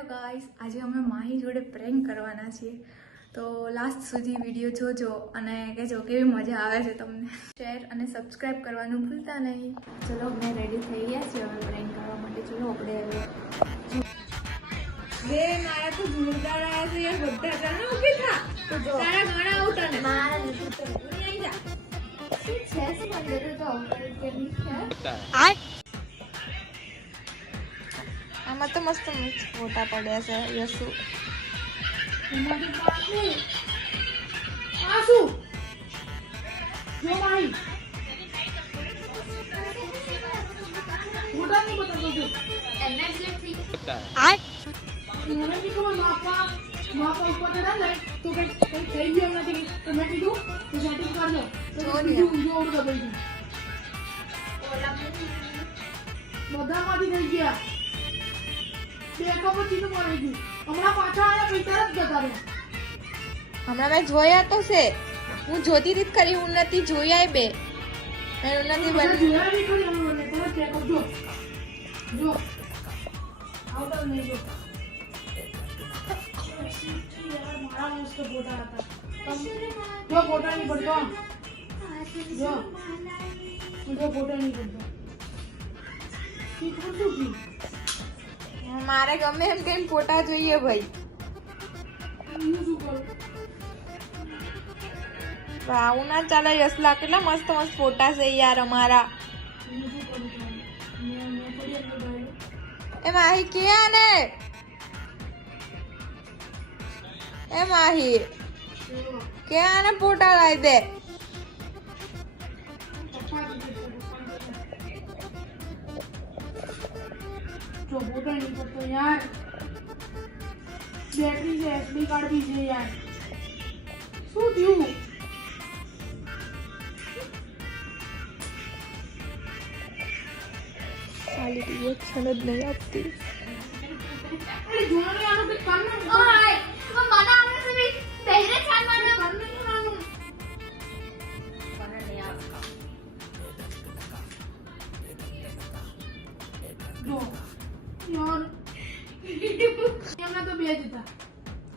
Hello guys, આજે અમે માહી જોડે પ્રેન્ક કરવાના છીએ, તો લાસ્ટ સુધી વિડીયો જોજો અને કહેજો કેવી મજા આવે છે તમને. શેર અને સબસ્ક્રાઇબ કરવાનું ભૂલતા નહીં. ચલો અમે રેડી થઈ ગયા છીએ હવે પ્રેન્ક કરવા માટે. ચલો આપણે બે મારા તો જોરદાર આવ્યા છે યાર, બધા જાણે ઊભી થા તો જો તારા ઘણા આઉટ અને મારા નથી તો નહીં જા શું છે સમંદર તો કેવી છે આ આમાં તો મસ્ત મસ્ત ફોટા પડ્યા છે. યસુ અમારી પાસે આ શું જો ભાઈ ફોટા નહીં બતાતો જો એનર્જી આ મને ની ખબર માપા ઉપર ના લે તો કઈ થઈ ગયો નથી તો મેં કીધું તો સેટિંગ કર લો તો જો દબાઈ ઓલા બધામાંથી થઈ ગયા. હમણાં મેં જોયા તો છે, હું જોતી રીત કરી હું નથી જોયા બે નથી મારે ગમે એમ કઈ ફોટા જોઈએ ભાઈ. આવું ના ચાલે યસલા, કેટલા મસ્ત મસ્ત ફોટા છે યાર અમારા. એ માહી ક્યાં ને એ માહી ક્યાં ને ફોટા લાવી દે. जो फोटो नहीं करते यार, बैटरी से एसडी कार्ड भी છે यार. શું થયું ખાલી રિએક્શન જ નહીં આપતી. અરે જોવાની આનો કે કામ ઓય તો મને આવડે છે બી પહેલે ચાલવાનો કામ નહીં કરવાનું મને નહીં આવડતું. જો યાર એમના તો બે જ હતા.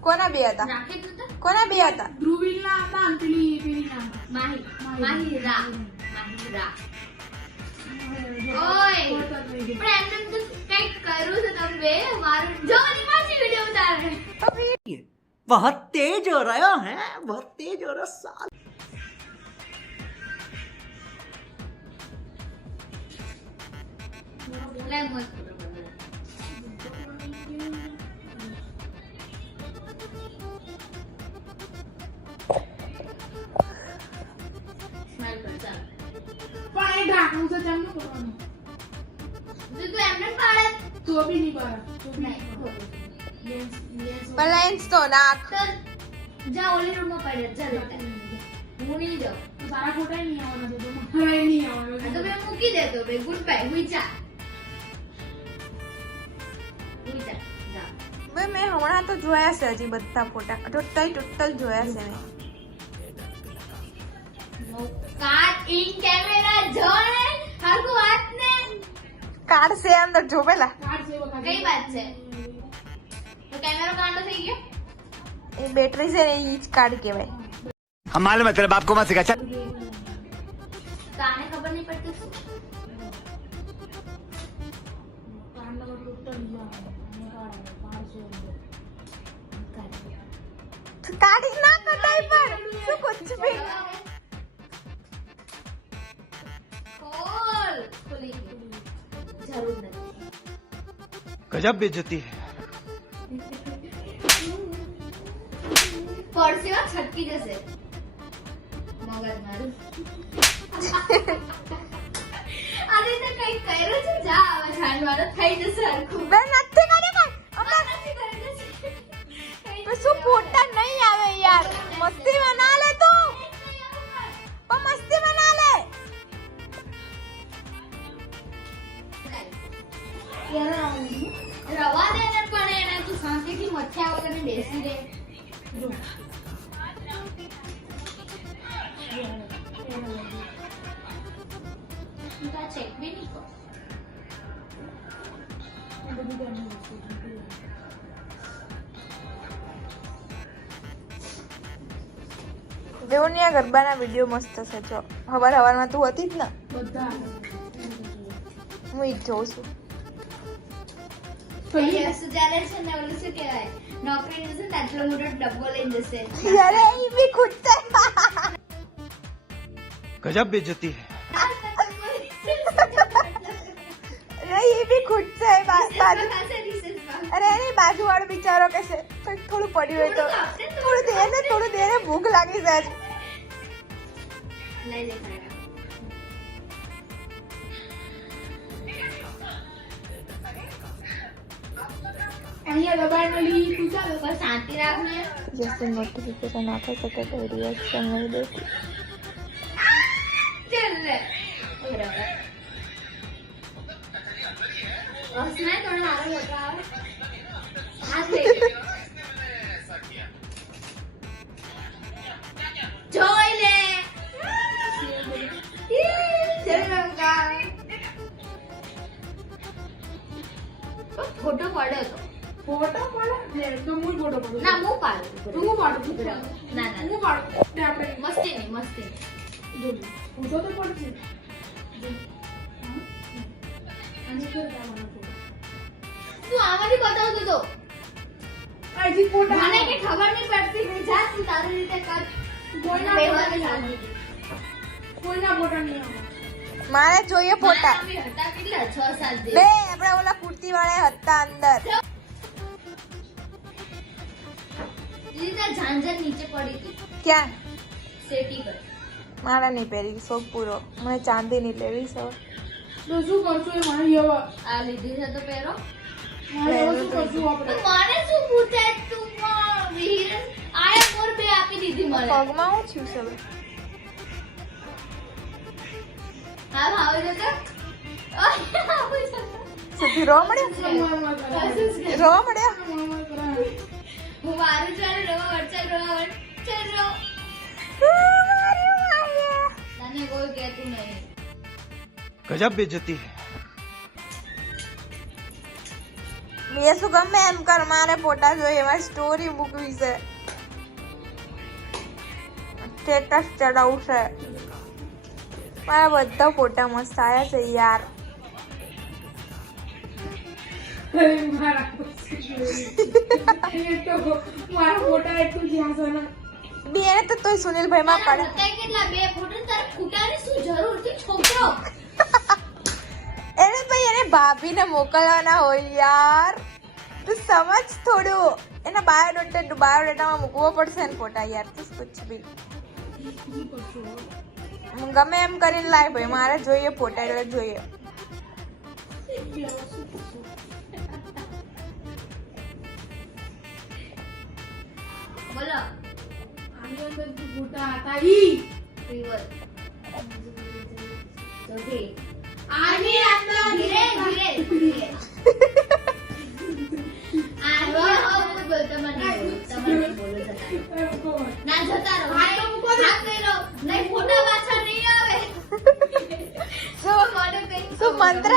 કોના બે હતા? રાખી હતા. કોના બે હતા? ધ્રુવીલ ના હતા અને પેલી ના માહી રા. ઓય પણ એમને તો કઈક કરું છે તમે મારું જોની પાછી વિડિયો ઉતારે. बहुत तेज हो रहा है, बहुत तेज हो रहा साल. લે મત પાણી ઢાંકવું છે જમનું કરવાનું. જો તું એમને પાડે તો બી નહીં પાડે તો નહીં લેન્સ તો નાખ જા ઓલી રૂમમાં પડે. ચાલ હું નહીં જાઉં, સારા ફોટા નહીં આવવાના છે તો હવે નહીં આવવાના તો મેં મૂકી દેતો બે. ગુડ બાય હુઈચા હુઈચા જા બે. મેં હમણાં તો જોયા છે હજી બધા ફોટા ટોટલ જોયા છે મેં. કાટ ઇન કેમેરા જોને હરકો વાત ને કાર્ડ છે અંદર જો પેલા કાર્ડ છે વખત કઈ વાત છે તો કેમેરો કાંડો થઈ ગયો. એ બેટરી છે ને ઈ જ કાર્ડ કહેવાય. हम मालूम है तेरे बाप को मत सिखा. चल કાને ખબર નહીં પડતી શું કાંડો ટોટલ કાઢી ના કટાઈ પર શું કુછ ભી જરૂર નથી. गजब बेइज्जती है. પરસેવા છટકી જશે મગજ મારું. આજે તો કઈ કર્યું છે જા હવે છાણવાનો થઈ જશે હરખું. બે નથી કરે કઈ અમે નથી કરે છે તો શું ફોટા નહીં આવે યાર. મસ્તી બના લે તું પણ મસ્તી બના લે રવા દે ને પણ એને તું શાંતિથી મથ્યા વગર બેસી દે. જો ચેક બી નહીં દેવનિયા ગરબાના વિડીયો મસ્ત છે જો હવારમાં તું હતી જ ને બધા હું ઈ જ જોઉં છું યસ ચાલે છે ને ઓલું શું કહેવાય નોકરી જશે ને આટલો મોટો ડબ્બો લઈને જશે યાર ઈ બી ખુદ છે गजब बेइज्जती है અરે ઈ બી ખુદ છે બાજુ અરે નહીં બાજુ વાળો બિચારો કે છે કંઈક થોડું પડ્યું હોય તો થોડું દે ને ભૂખ લાગી જાય લઈ લે અહીંયા દબાણ લી તું ચાલો બસ શાંતિ રાખ ને जैसे नोटिफिकेशन आता है तो रिएक्शन नहीं देती चल ले बराबर હસના તો મારો મોટો આવે હાથ લે જોઈ લે શ્રીલંકા ફોટો પડ્યો તો ફોટો પાડો ને તો હું ફોટો પાડું ના હું પાડું તું પાડું ના ના હું પાડું ને આપણે મસ્તી નહીં મસ્તી જો ફોટો તો પડશે અને કર કામનો ફોટો તું આમાંથી બતાવતો તો આજી ફોટો મને કે ખબર નહીં પડતી હું જા તું તારી રીતે કર કોઈના બેવાની ફોટા હાલ દીધી કોઈના ફોટા નહીં આવે મારે જોઈએ ફોટા અમે હતા કેટલા 6-7 બે આપડા ઓલા કુર્તી વાળા હતા અંદર દીદી ઝાંઝર નીચે પડી હતી ક્યાં સેટી પર મારા નહીં પહેરી શોખ પૂરો મને ચાંદી ની લેવી છે તો શું કરશું એ મારી હવે આ લીધી છે તો પહેરો મારે હવે શું કરશું આપણે તો મને શું પૂછે તું વીર આયા મોર બે આપી દીધી મને પગમાં હું છું સબ હા ભાવ જો તો સુધી રો મળ્યો રો મળ્યો હું મારું ચાલે રવા વરસાદ રો તને કોઈ કહેતું નહીં गजब बेइज्जती है મેં શું ગમે એમ કર મારે ફોટા જોઈએ મારે સ્ટોરી મૂકવી છે સ્ટેટસ ચડાવવું છે મારા બધા ફોટા મસ્ત આવ્યા છે યાર મારા ફોટા એટલું જ્યાં છે ને બે તો તોય સુનિલભાઈ માં પડે તારા કેટલા બે ફોટો તારે ફૂટાની શું જરૂર છે છોકરો એને ભાઈ એને ભાભીને મોકલવાના હોય યાર તું સમજ થોડું એના બાયોડેટામાં મૂકવો પડશે ને ફોટા યાર તું કુછ બી ગમે એમ કરીને લાય ભાઈ મારે જોઈએ ફોટા એટલે જોઈએ બોલો આની અંદર જે ફોટા હતા ઈ ફીવર તો કે આની અંદર ધીરે ધીરે ધીરે આની હું બોલતો મને તમને બોલો જતા ના જતા રહો હાથ તો મૂકો ને. હાથ કર્યો નહીં ફોટા પાછા નહીં આવે શું મને કઈ શું મંત્ર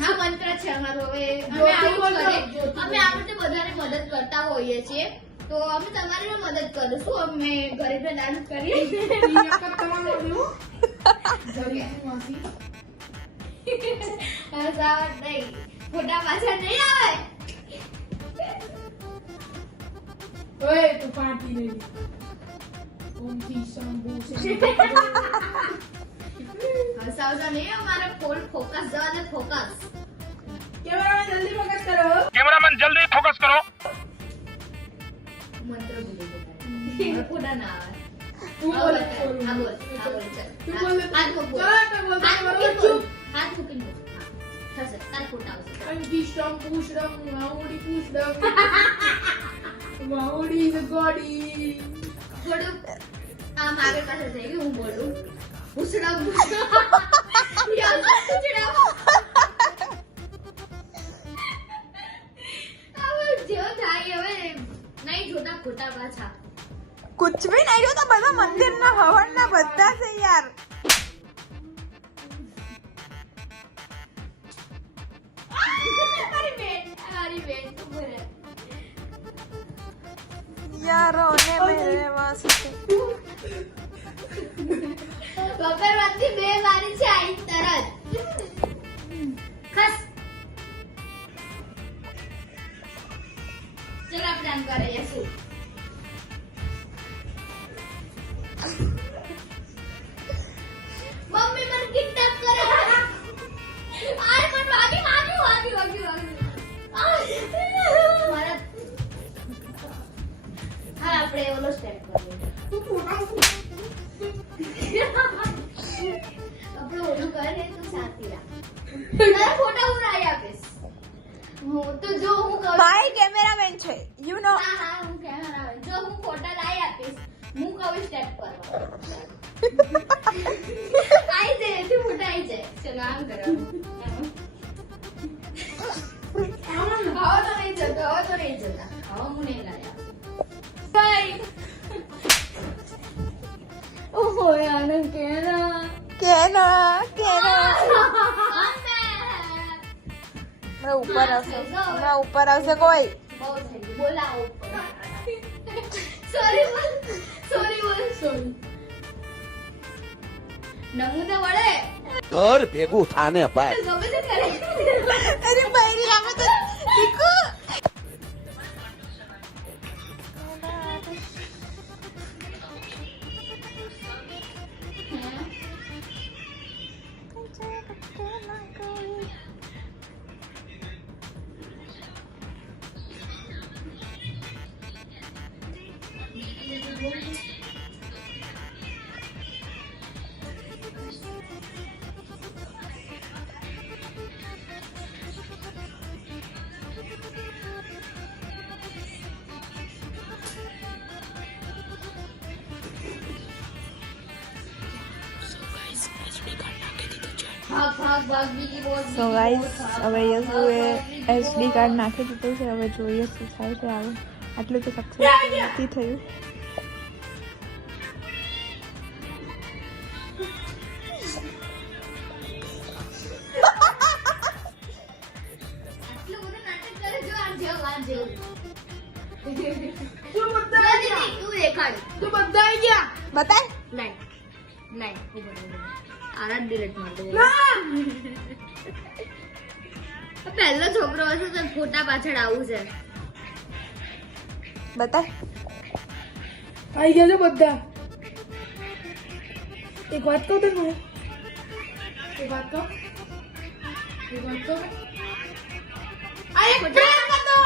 હા મંત્ર છે અમારું હવે અમે જ્યોતિ આવું બોલો, કરીએ. જ્યોતિ અમે આ રીતે બધાને મદદ કરતા હોઈએ છીએ તો અમે તમારી પણ મદદ કરીશું અમે ગરીબને દાન કરીએ ઈ એક જ તમારો દેવો જલ્દી માસી હસાવટ નહીં ફોટા પાછા નહીં આવે ઓય તું પાર્ટી નહીં ઓમ થી શંભુ છે હસાવતા નહીં અમારે ફોન ફોકસ જવા દે ફોકસ કેમેરામેન જલ્દી ફોકસ કરો कैमरामैन जल्दी फोकस करो મંત્ર ભૂલી ગયો ફોટા ના આવે તું હા, બોલ બોલ હા બોલ ચાલ તું બોલ હાથ મૂક બોલ. ચાલ તો બોલ હાથ મૂકીને બોલ. હાથ મૂકીને બોલ. હા. થશે તાર ફોટા આવશે અંકી શંભુ શંભુ વાઉડી પુષ્ડમ વાઉડી ઇઝ ગોડી થોડું આમ આગળ પાછળ થઈ ગયું હું બોલું ભૂસડા ભૂસડા યાર ભૂસડા હવે જેવો થાય હવે નહીં જોતા ખોટા પાછા કુછ ભી નહીં જોતા બધા મંદિરના હવનના બધા છે યાર મારી બેન તું બોલે यारों ने मेरे वास्ते બપોરમાંથી 2 વારી છે આઈ તરત ખસ ચલ આપણે આમ કરીએ શું મમ્મી મને કિડનેપ કરે આય મને વાગી મારા હા આપણે ઓલો સ્ટેપ કરીએ આપણે ઓલું કરે તો શાંતિ રાખ તારા ફોટા હું લાવી આપીશ હું તો જો હું કહું ભાઈ કેમેરામેન છે યુ નો હા હા હું કેમેરા જો હું ફોટા લાવી આપીશ હું કહું સ્ટેપ કરવા આઈ જાય તું ફોટા આઈ જાય ચલો આમ કરો ખાવા તો નહીં જતા ખાવા હું નહીં લાવ્યા ભાઈ ઓહો આનંદ કેના હમણાં ઉપર આવશે કોઈ બહુ થઈ ગયું બોલાવો સોરી બોલ નમૂના વળે ઘર ભેગું થાને ભાઈ ગમે તે કરે અરે ભાઈ આમે તો દીકુ ભાગ બીજી બોલ સો ગાઈસ હવે યસુએ એસડી કાર્ડ નાખી દીધું છે હવે જોઈએ શું થાય છે હવે આટલું તો સક્સેસ નથી થયું આટલું બધું નાટક કરે જો આમ જેવું તું બધા દીદી તું દેખાડ તું બધા આવી ગયા બતાય નહીં આરા ડિલીટ માર દો ના પહેલો છોકરો હશે તો ફોટા પાછળ આવું છે બતાય આવી ગયા છે બધા એક વાત કહું તને એક વાત કહું આ એક પ્રેમ હતો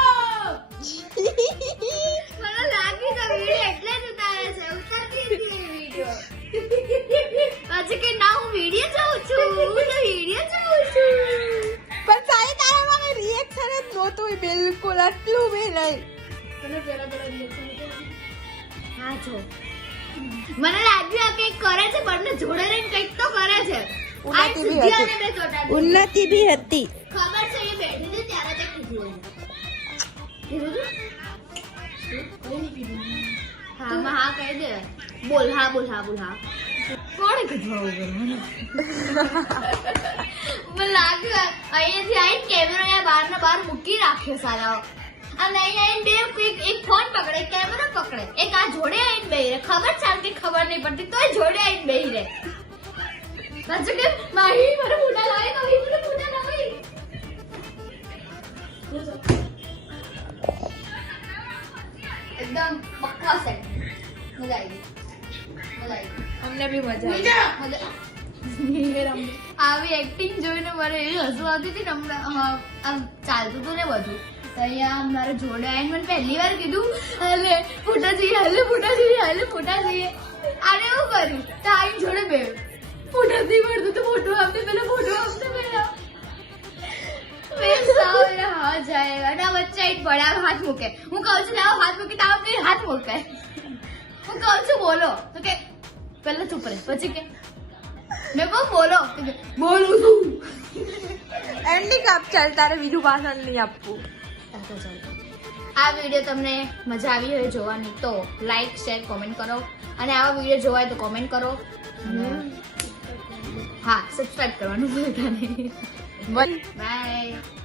મને લાગી તો વિડિયો એટલે જ ઉતારે છે ઉતારતી હતી વિડિયો પછી કે ના હું વિડિયો જોઉં છું પણ સારી તારામાં રિએક્શન જ નહોતું બિલકુલ આટલું બી નહીં તને પેલા રિએક્શન હા જો મને લાગ્યું આ કંઈક કરે છે પણ જોડે રહીને કંઈક તો કરે છે આ ઉન્નતિ બી સિદ્ધિ હતી. અને બે ચોટાડી. ઉન્નતિ બી હતી ખબર છે એ બેઠી હતી ત્યારે તે કીધું એને. કીધું તું? હા માં હા કહી દે બોલ હા કોણે કીધું આવું કરવાનું? મને લાગ્યું અહીંયાથી આવીને કેમેરો અહીંયા બહાર મૂકી રાખ્યો સારા અને અહીંયા આવીને બે એક ફોન પકડે કેમેરો પકડે એક આ જોડે આવીને બેહી રહે ખબર ચાલતી ખબર નહીં પડતી તોય જોડે આવીને બેહી રહે પાછું કે માહી મને ફોટા લાવી તો મને ફોટા લાવી એકદમ પક્કા સેટ મજા આવી અમને બી મજા આવી આવી એક્ટિંગ જોઈને મને એવી હસવું આવતી હતી ને હમણાં આમ ચાલતું હતું ને બધું તો અહીંયા મારા જોડે આવીને મને પહેલી વાર કીધું હાલે ફોટા જઈએ આને એવું કર્યું તો આવીને જોડે બે ફોટા નહીં મળતું તો ફોટો આપને પેલો મેં સાવ એના હાથ જાય અને આ વચ્ચે આવીને પડ્યા હાથ મૂકે હું કહું છું લાવો હાથ મૂકી તો આમ કઈ હાથ મૂકે હું કહું છું બોલો તો કે પહેલા ચૂપ રહે પછી કે મેં કહું બોલો તો કે બોલું છું એન્ડિંગ આપ ચાલ તારે બીજું ભાષણ નહીં આપવું આ વિડીયો તમને મજા આવી હોય જોવાની તો લાઈક શેર કોમેન્ટ કરો અને આવા વિડીયો જોવાય તો કોમેન્ટ કરો હા સબસ્ક્રાઇબ કરવાનું ભૂલતા નહીં બાય